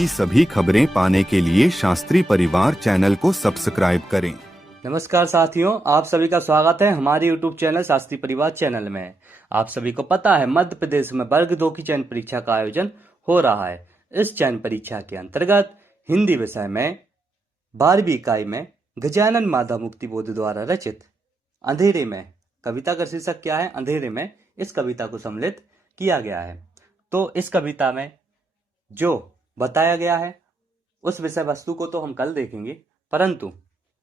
की सभी खबरें पाने के लिए शास्त्री परिवार चैनल को सब्सक्राइब करें। नमस्कार साथियों, आप सभी का स्वागत है हमारे यूट्यूब चैनल शास्त्री परिवार चैनल में। आप सभी को पता है मध्य प्रदेश में वर्ग 2 की चयन परीक्षा का आयोजन हो रहा है। इस चयन परीक्षा के अंतर्गत हिंदी विषय में 12वीं इकाई में गजानन माधव मुक्तिबोध द्वारा रचित अंधेरे में कविता का शीर्षक क्या है, अंधेरे में, इस कविता को सम्मिलित किया गया है। तो इस कविता में जो बताया गया है उस विषय वस्तु को तो हम कल देखेंगे, परंतु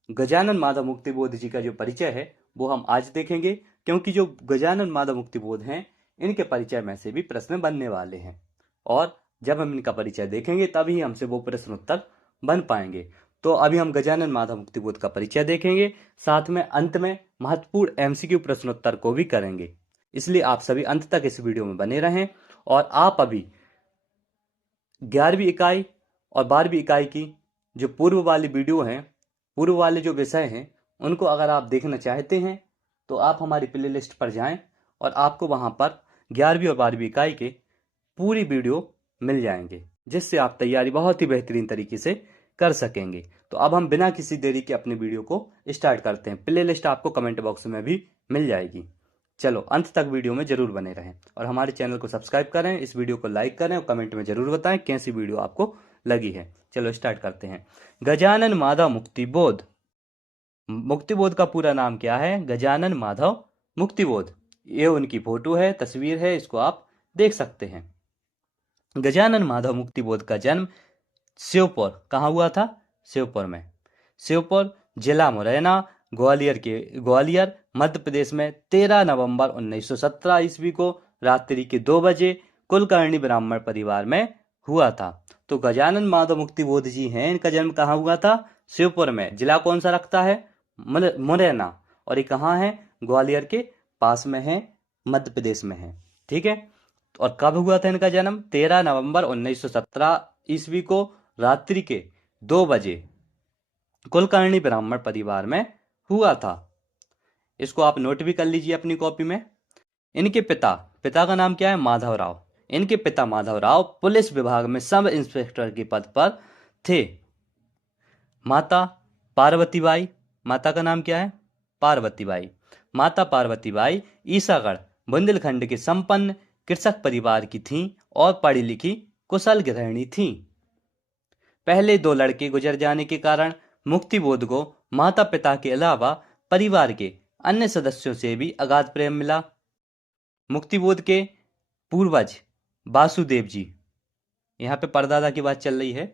गजानन माधव मुक्तिबोध जी का जो परिचय है वो हम आज देखेंगे, क्योंकि जो गजानन माधव मुक्तिबोध हैं इनके परिचय में से भी प्रश्न बनने वाले हैं और जब हम इनका परिचय देखेंगे तभी हमसे वो प्रश्न उत्तर बन पाएंगे। तो अभी हम गजानन माधव मुक्तिबोध का परिचय देखेंगे, साथ में अंत में महत्वपूर्ण एमसीक्यू प्रश्नोत्तर को भी करेंगे। इसलिए आप सभी अंत तक इस वीडियो में बने रहें। और आप अभी 11वीं इकाई और 12वीं इकाई की जो पूर्व वाली वीडियो हैं, पूर्व वाले जो विषय हैं, उनको अगर आप देखना चाहते हैं तो आप हमारी प्ले लिस्ट पर जाएं और आपको वहां पर 11वीं और 12वीं इकाई के पूरी वीडियो मिल जाएंगे, जिससे आप तैयारी बहुत ही बेहतरीन तरीके से कर सकेंगे। तो अब हम बिना किसी देरी के अपने वीडियो को स्टार्ट करते हैं। प्ले लिस्ट आपको कमेंट बॉक्स में भी मिल जाएगी। चलो अंत तक वीडियो में जरूर बने रहें और हमारे चैनल को सब्सक्राइब करें, इस वीडियो को लाइक करें और कमेंट में जरूर बताएं कैसी वीडियो आपको लगी है। चलो स्टार्ट करते हैं। गजानन माधव मुक्तिबोध। मुक्तिबोध का पूरा नाम क्या है? गजानन माधव मुक्तिबोध। ये उनकी फोटो है, तस्वीर है, इसको आप देख सकते हैं। गजानन माधव मुक्तिबोध का जन्म श्योपुर, कहाँ हुआ था? श्योपुर में। श्योपुर जिला मुरैना, ग्वालियर मध्य प्रदेश में 13 नवंबर 1917 ईस्वी को रात्रि के 2 बजे कुलकर्णी ब्राह्मण परिवार में हुआ था। तो गजानन माधव मुक्तिबोध जी हैं, इनका जन्म कहाँ हुआ था? श्योपुर में। जिला कौन सा रखता है? मुरैना। और ये कहाँ है? ग्वालियर के पास में है, मध्य प्रदेश में है। ठीक है। और कब हुआ था इनका जन्म? 13 नवंबर 1917 ईस्वी को रात्रि के 2 बजे कुलकर्णी ब्राह्मण परिवार में हुआ था। इसको आप नोट भी कर लीजिए अपनी कॉपी में। इनके पिता का नाम क्या है? माधवराव। इनके पिता माधवराव पुलिस विभाग में सब इंस्पेक्टर के पद पर थे। माता पार्वतीबाई, माता का नाम क्या है? पार्वतीबाई। माता पार्वतीबाई ईसागढ़ बुंदेलखंड के संपन्न कृषक परिवार की थीं और पढ़ी लिखी कुशल गृहिणी थीं। पहले 2 लड़के गुजर जाने के कारण मुक्तिबोध को माता पिता के अलावा परिवार के अन्य सदस्यों से भी अगाध प्रेम मिला। मुक्तिबोध के पूर्वज वासुदेव जी, यहाँ पे परदादा की बात चल रही है।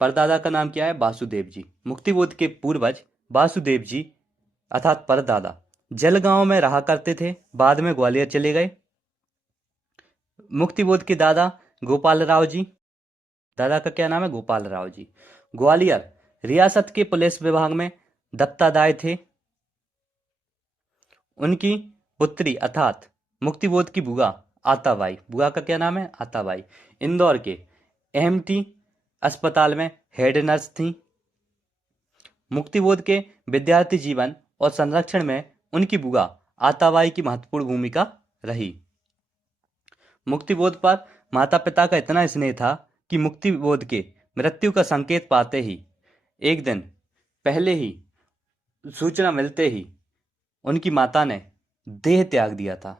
परदादा का नाम क्या है? वासुदेव जी। मुक्तिबोध के पूर्वज वासुदेव जी अर्थात परदादा जलगांव में रहा करते थे, बाद में ग्वालियर चले गए। मुक्तिबोध के दादा गोपाल राव जी, दादा का क्या नाम है? गोपाल राव जी, ग्वालियर रियासत के पुलिस विभाग में दत्तादाय थे। उनकी पुत्री अर्थात मुक्तिबोध की बुआ आताबाई, बुआ का क्या नाम है? आताबाई, इंदौर के एमटी अस्पताल में हेड नर्स थी। मुक्तिबोध के विद्यार्थी जीवन और संरक्षण में उनकी बुआ आताबाई की महत्वपूर्ण भूमिका रही। मुक्तिबोध पर माता पिता का इतना स्नेह था कि मुक्तिबोध के मृत्यु का संकेत पाते ही एक दिन पहले ही सूचना मिलते ही उनकी माता ने देह त्याग दिया था।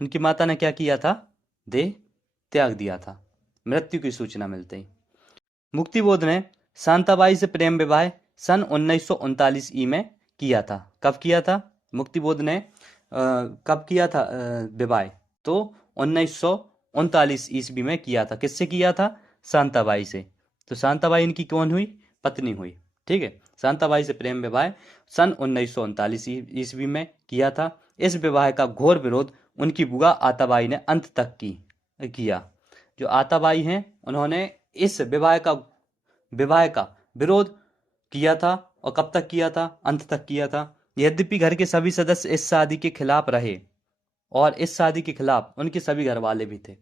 उनकी माता ने क्या किया था? देह त्याग दिया था मृत्यु की सूचना मिलते ही। मुक्तिबोध ने शांताबाई से प्रेम विवाह सन 1939 ई में किया था। कब किया था? मुक्तिबोध ने कब किया था विवाह? तो 1939 ईस्वी में किया था। किससे किया था? शांताबाई से। तो शांताबाई इनकी कौन हुई? पत्नी हुई। ठीक है। शांताबाई से प्रेम विवाह सन 1939 ईस्वी में किया था। इस विवाह का घोर विरोध उनकी बुआ आताबाई ने अंत तक किया। जो आताबाई हैं उन्होंने इस विवाह का विरोध किया था। और कब तक किया था? अंत तक किया था। यद्यपि घर के सभी सदस्य इस शादी के खिलाफ रहे और इस शादी के खिलाफ उनके सभी घर वाले भी थे।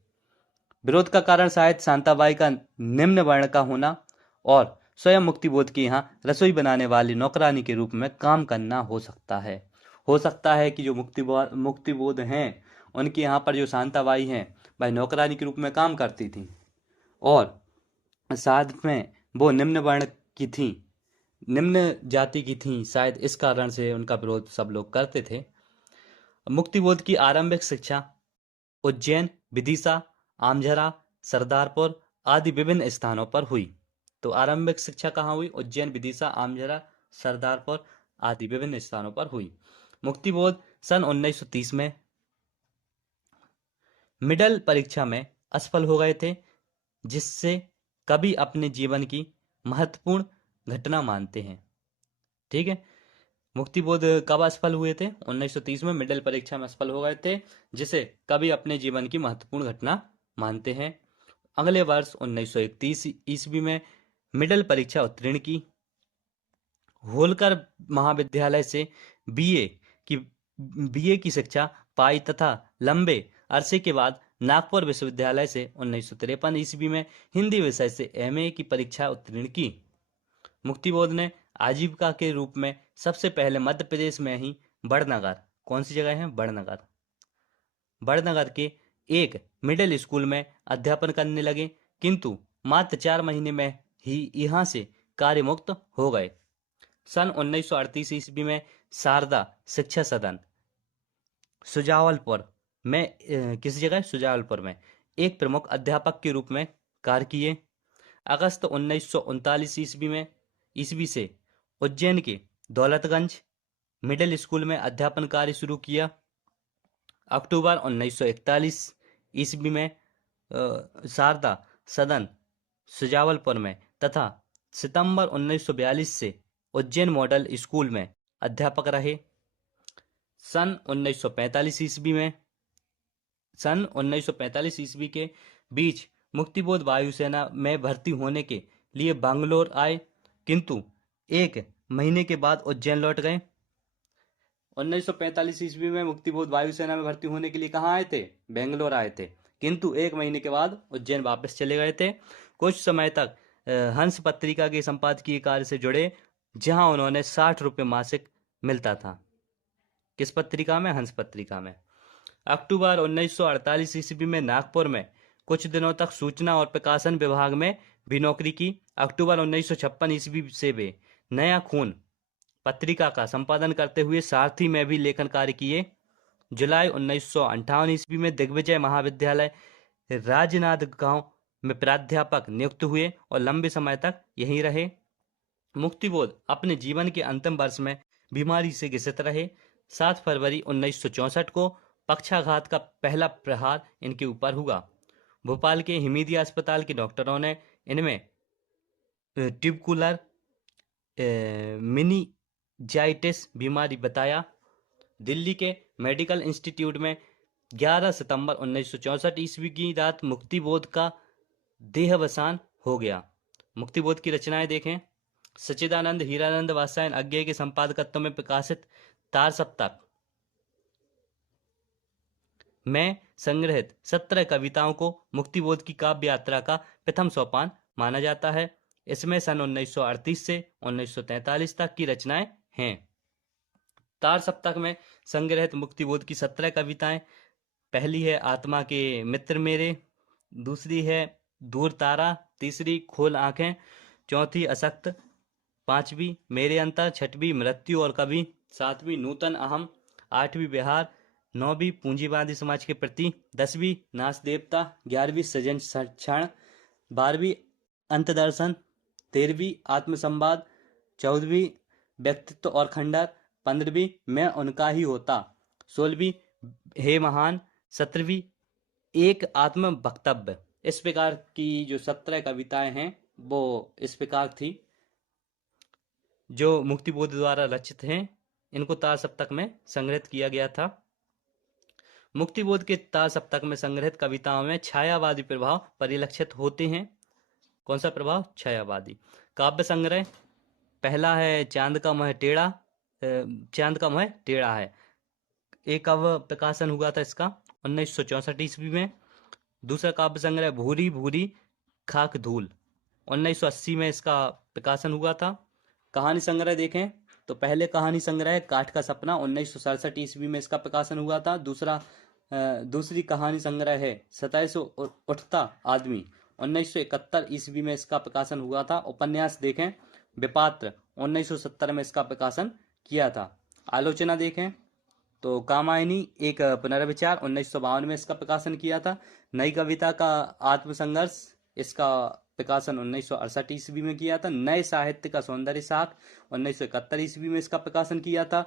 विरोध का कारण शायद शांताबाई का निम्न वर्ण का होना और स्वयं मुक्तिबोध के यहाँ रसोई बनाने वाली नौकरानी के रूप में काम करना हो सकता है। कि जो मुक्तिबोध हैं उनके यहाँ पर जो शांताबाई हैं भाई नौकरानी के रूप में काम करती थी और साथ में वो निम्न वर्ण की थी, निम्न जाति की थी, शायद इस कारण से उनका विरोध सब लोग करते थे। मुक्तिबोध की आरंभिक शिक्षा उज्जैन, विदिशा, आमझरा, सरदारपुर आदि विभिन्न स्थानों पर हुई। तो आरंभिक शिक्षा कहाँ हुई? उज्जैन, विदिशा, आमझरा, सरदारपुर आदि विभिन्न स्थानों पर हुई। मुक्तिबोध सन 1930 में मिडल परीक्षा में असफल हो गए थे, जिससे कवि अपने जीवन की महत्वपूर्ण घटना मानते हैं। ठीक है, मुक्तिबोध कब असफल हुए थे? 1930 में मिडिल परीक्षा में असफल हो गए थे, जिसे कवि अपने जीवन की महत्वपूर्ण घटना मानते हैं। अगले वर्ष 1931 ईस्वी में मिडिल परीक्षा उत्तीर्ण की। होलकर महाविद्यालय से बीए की शिक्षा पाई तथा लंबे अरसे के बाद नागपुर विश्वविद्यालय से 1953 ईस्वी में हिंदी विषय से एमए की परीक्षा उत्तीर्ण की। मुक्तिबोध ने आजीविका के रूप में सबसे पहले मध्य प्रदेश में ही बड़नगर, कौन सी जगह है? बड़नगर, बड़नगर के एक मिडिल स्कूल में अध्यापन करने लगे, किंतु मात्र 4 महीने में ही यहाँ से कार्यमुक्त हो गए। सन 1938 ईस्वी में शारदा शिक्षा सदन सुजावलपुर में किसी जगह सुजावलपुर में एक प्रमुख अध्यापक के रूप में कार्य किए। अगस्त 1939 ईस्वी से उज्जैन के दौलतगंज मिडिल स्कूल में अध्यापन कार्य शुरू किया। अक्टूबर 1941 ईस्वी में शारदा सदन सुजावलपुर में तथा सितंबर 1942 से उज्जैन मॉडल स्कूल में अध्यापक रहे। सन 1945 ईस्वी के बीच मुक्तिबोध वायुसेना में भर्ती होने के लिए बैंगलोर आए, किंतु 1 महीने के बाद उज्जैन लौट गए। 1945 ईस्वी में मुक्तिबोध वायुसेना में भर्ती होने के लिए कहाँ आए थे? बेंगलोर आए थे, किंतु 1 महीने के बाद उज्जैन वापस चले गए थे। कुछ समय तक हंस पत्रिका के संपादकीय कार्य से जुड़े, जहां उन्होंने 60 रुपये मासिक मिलता था। किस पत्रिका में? हंस पत्रिका में। अक्टूबर 1948 ईस्वी में नागपुर में कुछ दिनों तक सूचना और प्रकाशन विभाग में भी नौकरी की। अक्टूबर 1956 ईस्वी से वे नया खून पत्रिका का संपादन करते हुए सारथी में भी लेखन कार्य किए। जुलाई 1958 ईस्वी में दिग्विजय महाविद्यालय राजनांदगांव में प्राध्यापक नियुक्त हुए और लंबे समय तक यहीं रहे। मुक्तिबोध अपने जीवन के अंतिम वर्ष में बीमारी से ग्रसित रहे। 7 फरवरी 1964 को पक्षाघात का पहला प्रहार इनके ऊपर हुआ। भोपाल के हिमीदिया अस्पताल के डॉक्टरों ने इनमें ट्यूबकुलर मेनिंजाइटिस बीमारी बताया। दिल्ली के मेडिकल इंस्टीट्यूट में 11 सितंबर 1964 ईस्वी की रात मुक्तिबोध का देहावसान हो गया। मुक्तिबोध की रचनाएं देखें। सच्चिदानंद हीरानंद वात्स्यायन अज्ञेय के संपादकत्व में प्रकाशित तार सप्तक में संग्रहित 17 कविताओं को मुक्तिबोध की काव्य यात्रा का प्रथम सोपान माना जाता है। इसमें सन 1938 से 1943 तक की रचनाएं हैं। तार सप्तक में संग्रहित मुक्तिबोध की 17 कविताएं, पहली है आत्मा के मित्र मेरे, दूसरी है दूर तारा, तीसरी खोल आंखें, चौथी अशक्त, पांचवी मेरे अंतर, छठवीं मृत्यु और कभी, सातवीं नूतन अहम, आठवीं बिहार, नौवीं पूंजीवादी समाज के प्रति, 10वीं नाश देवता, 11वीं सृजन क्षण, 12वीं अंतदर्शन, 13वीं आत्मसंवाद, 14वीं व्यक्तित्व और खंडर, 15वीं मैं उनका ही होता, 16वीं हे महान, 17वीं एक आत्म वक्तव्य। इस प्रकार की जो 17 कविताएं हैं वो इस प्रकार थी जो मुक्तिबोध द्वारा रचित हैं। इनको तार सप्तक में संग्रहित किया गया था। मुक्तिबोध के तार सप्तक में संग्रहित कविताओं में छायावादी प्रभाव परिलक्षित होते हैं। कौन सा प्रभाव? छायावादी। काव्य संग्रह पहला है चांद का मुँह टेढ़ा, चांद का मुँह टेढ़ा है। एक काव्य प्रकाशन हुआ था इसका 1964 ईस्वी में। दूसरा काव्य संग्रह भूरी भूरी खाक धूल, 1980 में इसका प्रकाशन हुआ था। कहानी संग्रह देखें तो पहले कहानी संग्रह काठ का सपना, 1967 ईस्वी में इसका प्रकाशन हुआ था। दूसरा दूसरी कहानी संग्रह है 27 उठता आदमी, 1971 ईस्वी में इसका प्रकाशन हुआ था। उपन्यास देखें विपात्र, 1970 में इसका प्रकाशन किया था। आलोचना देखें तो कामायनी एक पुनर्विचार, 1952 में इसका प्रकाशन किया था। नई कविता का आत्मसंघर्ष, इसका प्रकाशन 1968 ईस्वी में किया था। नए साहित्य का सौंदर्य साख, 1971 ईस्वी में इसका प्रकाशन किया था।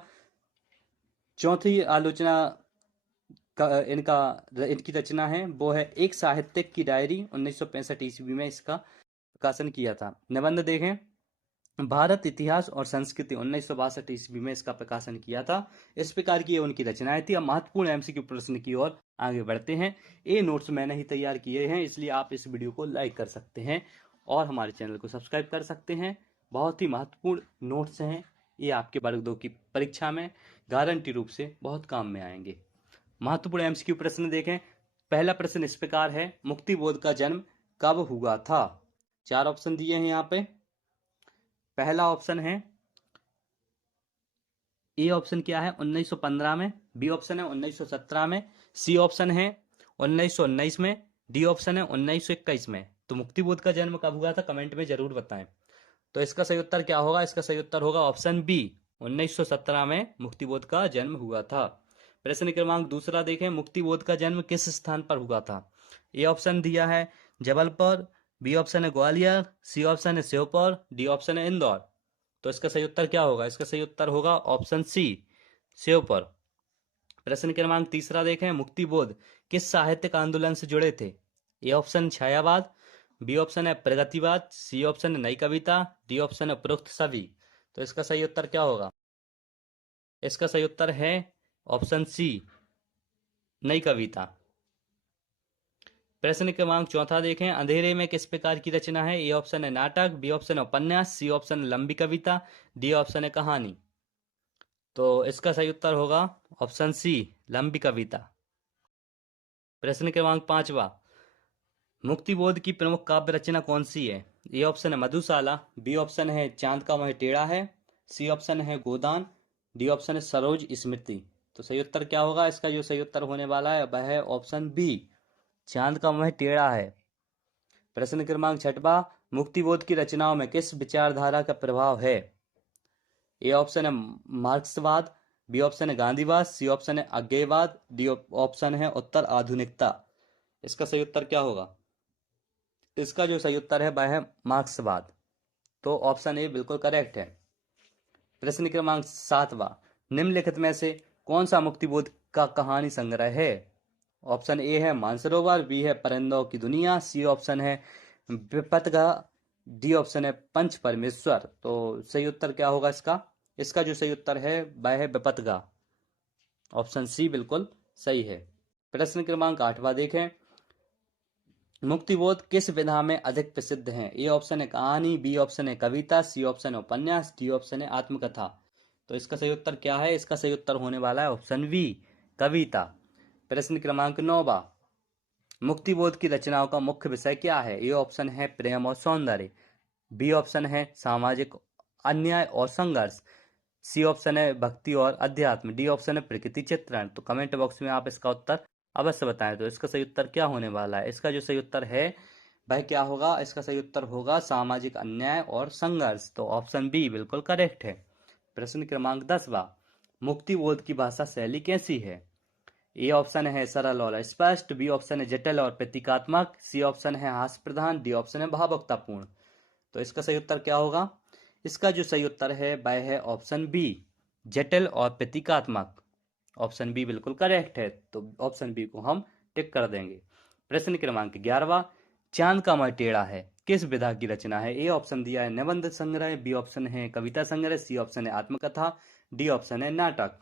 चौथी आलोचना इनकी रचना है वो है एक साहित्यिक की डायरी, 1965 ईस्वी में इसका प्रकाशन किया था। निबंध देखें भारत इतिहास और संस्कृति, 1962 ईस्वी में इसका प्रकाशन किया था। इस प्रकार की ये उनकी रचनाएं थी। अब महत्वपूर्ण एमसीक्यू प्रश्न की ओर आगे बढ़ते हैं। ये नोट्स मैंने ही तैयार किए हैं, इसलिए आप इस वीडियो को लाइक कर सकते हैं और हमारे चैनल को सब्सक्राइब कर सकते हैं। बहुत ही महत्वपूर्ण नोट्स हैं ये, आपके वर्ग 2 की परीक्षा में गारंटी रूप से बहुत काम में आएंगे। महत्वपूर्ण एमसीक्यू प्रश्न देखें। पहला प्रश्न इस प्रकार है, मुक्तिबोध का जन्म कब हुआ था? 4 ऑप्शन दिए हैं यहाँ पे। पहला ऑप्शन है, ए ऑप्शन क्या है 1915 में, बी ऑप्शन है 1917 में, सी ऑप्शन है 1919 में, डी ऑप्शन है 1921 में। तो मुक्तिबोध का जन्म कब हुआ था कमेंट में जरूर बताएं। तो इसका सही उत्तर क्या होगा? इसका सही उत्तर होगा ऑप्शन बी, 1917 में मुक्तिबोध का जन्म हुआ था। प्रश्न क्रमांक दूसरा देखें, मुक्तिबोध का जन्म किस स्थान पर हुआ था? ए ऑप्शन दिया है जबलपुर, बी ऑप्शन है ग्वालियर, सी ऑप्शन है श्योपुर, डी ऑप्शन है इंदौर। तो इसका सही उत्तर क्या होगा? इसका सही उत्तर होगा ऑप्शन सी, श्योपुर। प्रश्न क्रमांक तीसरा देखें, मुक्तिबोध किस साहित्यिक आंदोलन से जुड़े थे? ए ऑप्शन छायावाद, बी ऑप्शन है प्रगतिवाद, सी ऑप्शन है नई कविता, डी ऑप्शन है उपरोक्त सभी। तो इसका सही उत्तर क्या होगा? इसका सही उत्तर है ऑप्शन सी, नई कविता। प्रश्न क्रमांक चौथा देखें, अंधेरे में किस प्रकार की रचना है? ए ऑप्शन है नाटक, बी ऑप्शन है उपन्यास, सी ऑप्शन है लंबी कविता, डी ऑप्शन है कहानी। तो इसका सही उत्तर होगा ऑप्शन सी, लंबी कविता। प्रश्न क्रमांक पांचवा, मुक्तिबोध की प्रमुख काव्य रचना कौन सी है? ए ऑप्शन है मधुशाला, बी ऑप्शन है चांद का वह टेढ़ा है, सी ऑप्शन है गोदान, डी ऑप्शन है सरोज स्मृति। तो सही उत्तर क्या होगा? इसका जो सही उत्तर होने वाला है वह है ऑप्शन बी, चांद का मुंह टेढ़ा है। प्रश्न क्रमांक छठवा, मुक्तिबोध की रचनाओं में किस विचारधारा का प्रभाव है? ए ऑप्शन है मार्क्सवाद, बी ऑप्शन है गांधीवाद, सी ऑप्शन है अज्ञेयवाद, डी ऑप्शन है उत्तर आधुनिकता। इसका सही उत्तर क्या होगा? इसका जो सही उत्तर है वह है मार्क्सवाद। तो ऑप्शन ए बिल्कुल करेक्ट है। प्रश्न क्रमांक सातवां, निम्नलिखित में से कौन सा मुक्तिबोध का कहानी संग्रह है? ऑप्शन ए है मानसरोवर, बी है परिंदों की दुनिया, सी ऑप्शन है विपतगा, डी ऑप्शन है पंच परमेश्वर। तो सही उत्तर क्या होगा इसका? इसका जो सही उत्तर है वह है विपतगा। ऑप्शन सी बिल्कुल सही है। प्रश्न क्रमांक आठवां देखें, मुक्तिबोध किस विधा में अधिक प्रसिद्ध है? ए ऑप्शन है कहानी, बी ऑप्शन है कविता, सी ऑप्शन है उपन्यास, डी ऑप्शन है आत्मकथा। तो इसका सही उत्तर क्या है? इसका सही उत्तर होने वाला है ऑप्शन बी, कविता। प्रश्न क्रमांक 9वां, मुक्तिबोध की रचनाओं का मुख्य विषय क्या है? ए ऑप्शन है प्रेम और सौंदर्य, बी ऑप्शन है सामाजिक अन्याय और संघर्ष, सी ऑप्शन है भक्ति और अध्यात्म, डी ऑप्शन है प्रकृति चित्रण। तो कमेंट बॉक्स में आप इसका उत्तर अवश्य बताएं। तो इसका सही उत्तर क्या होने वाला है? इसका जो सही उत्तर है वह क्या होगा? इसका सही उत्तर होगा सामाजिक अन्याय और संघर्ष। तो ऑप्शन बी बिल्कुल करेक्ट है। प्रश्न क्रमांक 10वां, मुक्तिबोध की भाषा शैली कैसी है? ए ऑप्शन है सरल और स्पष्ट, बी ऑप्शन है जटिल और प्रतीकात्मक, सी ऑप्शन है हास्य प्रधान, डी ऑप्शन है भावुकतापूर्ण। तो इसका सही उत्तर क्या होगा? इसका जो सही उत्तर है वह है ऑप्शन बी, जटिल और प्रतीकात्मक। ऑप्शन बी बिल्कुल करेक्ट है। तो ऑप्शन बी को हम टिक कर देंगे। प्रश्न क्रमांक 11वां, चांद का मुंह टेढ़ा है किस विधा की रचना है? ए ऑप्शन दिया है निबंध संग्रह, बी ऑप्शन है कविता संग्रह, सी ऑप्शन है आत्मकथा, डी ऑप्शन है नाटक।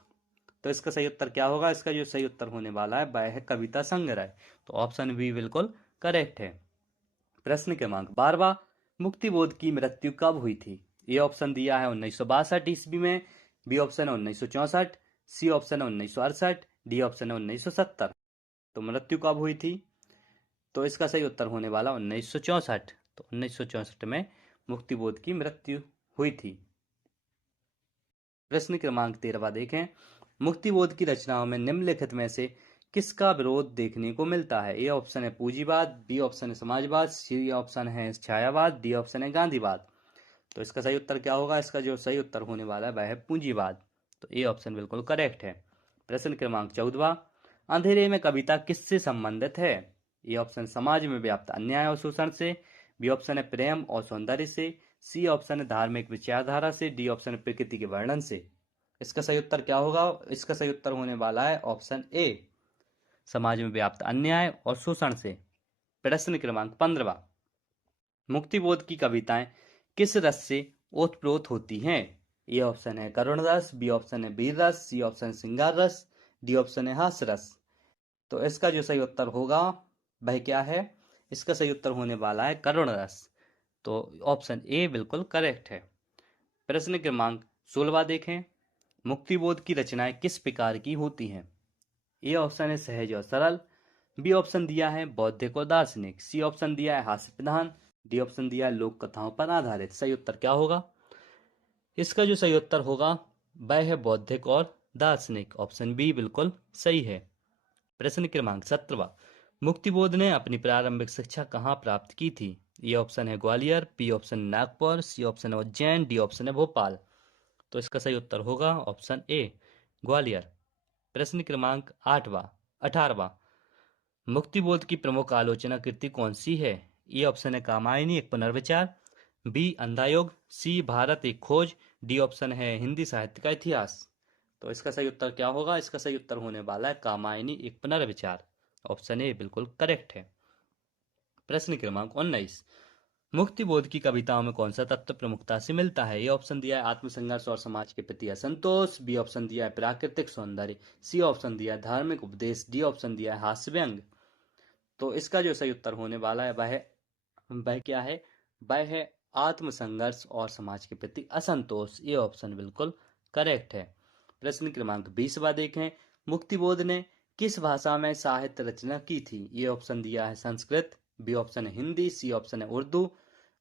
तो इसका सही उत्तर क्या होगा? इसका जो सही उत्तर होने वाला है वह है कविता संग्रह। तो ऑप्शन बी बिल्कुल करेक्ट है। प्रश्न क्रमांक 12वां, मुक्तिबोध की मृत्यु कब हुई थी? ए ऑप्शन दिया है 1962 ईस्वी में, बी ऑप्शन है 1964, सी ऑप्शन है 1968, डी ऑप्शन है 1970। तो मृत्यु कब हुई थी? तो इसका सही उत्तर होने वाला 1964। तो 1964 में मुक्तिबोध की मृत्यु हुई थी। प्रश्न क्रमांक 13वां देखें, मुक्तिबोध की रचनाओं में निम्नलिखित में से किसका विरोध देखने को मिलता है? ए ऑप्शन है पूंजीवाद, बी ऑप्शन है समाजवाद, सी ऑप्शन है छायावाद, डी ऑप्शन है गांधीवाद। तो इसका सही उत्तर क्या होगा? इसका जो सही उत्तर होने वाला है वह है पूंजीवाद। तो ए ऑप्शन बिल्कुल करेक्ट है। प्रश्न क्रमांक 14, अंधेरे में कविता किससे संबंधित है? ए ऑप्शन समाज में व्याप्त अन्याय और शोषण से, बी ऑप्शन है प्रेम और सौंदर्य से, सी ऑप्शन है धार्मिक विचारधारा से, डी ऑप्शन है प्रकृति के वर्णन से। इसका सही उत्तर क्या होगा? इसका सही उत्तर होने वाला है ऑप्शन ए, समाज में व्याप्त अन्याय और शोषण से। प्रश्न क्रमांक 15, मुक्तिबोध की कविताएं किस रस से ओतप्रोत होती हैं? ए ऑप्शन है करुण रस, बी ऑप्शन है वीर रस, सी ऑप्शन श्रृंगार रस, डी ऑप्शन है हास्य रस। तो इसका जो सही उत्तर होगा वह क्या है? इसका सही उत्तर होने वाला है करुण रस। तो ऑप्शन ए बिल्कुल करेक्ट है। प्रश्न क्रमांक 16 देखें, मुक्तिबोध की रचनाएं किस प्रकार की होती हैं? ए ऑप्शन है सहज और सरल, बी ऑप्शन दिया है बौद्धिक और दार्शनिक, सी ऑप्शन दिया है हास्य प्रधान, डी ऑप्शन दिया है लोक कथाओं पर आधारित। सही उत्तर क्या होगा? इसका जो सही उत्तर होगा वह है बौद्धिक और दार्शनिक। ऑप्शन बी बिल्कुल सही है। प्रश्न क्रमांक 17, मुक्तिबोध ने अपनी प्रारंभिक शिक्षा कहाँ प्राप्त की थी? ये ऑप्शन है Gwalior, B option Nagpur, C option है उज्जैन, डी ऑप्शन है भोपाल। तो इसका सही उत्तर होगा ऑप्शन ए, ग्वालियर। प्रश्न क्रमांक 18, मुक्तिबोध की प्रमुख आलोचना कृति कौन सी है? ए ऑप्शन है कामायनी एक पुनर्विचार, बी अंधायोग, सी भारत एक खोज, डी ऑप्शन है हिंदी साहित्य का इतिहास। तो इसका सही उत्तर क्या होगा? इसका सही उत्तर होने वाला है कामायनी एक पुनर्विचार। ऑप्शन ए बिल्कुल करेक्ट है। प्रश्न क्रमांक 19, मुक्तिबोध की कविताओं में कौन सा तत्व प्रमुखता से मिलता है? ये ऑप्शन दिया है आत्मसंघर्ष और समाज के प्रति असंतोष, बी ऑप्शन दिया है प्राकृतिक सौंदर्य, सी ऑप्शन दिया है धार्मिक उपदेश, डी ऑप्शन दिया है हास्य व्यंग। तो इसका जो सही उत्तर होने वाला है वह क्या है? वह है आत्मसंघर्ष और समाज के प्रति असंतोष। ये ऑप्शन बिल्कुल करेक्ट है। प्रश्न क्रमांक 20 देखें, मुक्तिबोध ने किस भाषा में साहित्य रचना की थी? ये ऑप्शन दिया है संस्कृत, बी ऑप्शन है हिंदी, सी ऑप्शन है उर्दू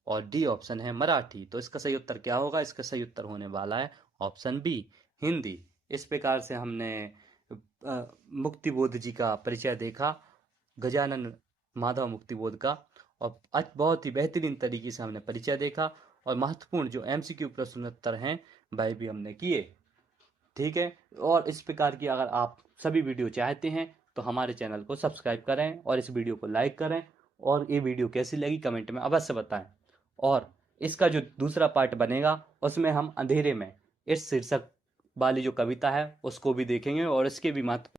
और डी ऑप्शन है मराठी। तो इसका सही उत्तर क्या होगा? इसका सही उत्तर होने वाला है ऑप्शन बी, हिंदी। इस प्रकार से हमने मुक्तिबोध जी का परिचय देखा, गजानन माधव मुक्तिबोध का, और बहुत ही बेहतरीन तरीके से हमने परिचय देखा और महत्वपूर्ण जो MCQ प्रश्न उत्तर हैं वह भी हमने किए। ठीक है, और इस प्रकार की अगर आप सभी वीडियो चाहते हैं तो हमारे चैनल को सब्सक्राइब करें और इस वीडियो को लाइक करें और ये वीडियो कैसी लगी कमेंट में अवश्य बताएं। और इसका जो दूसरा पार्ट बनेगा उसमें हम अंधेरे में इस शीर्षक वाली जो कविता है उसको भी देखेंगे और इसके भी महत्व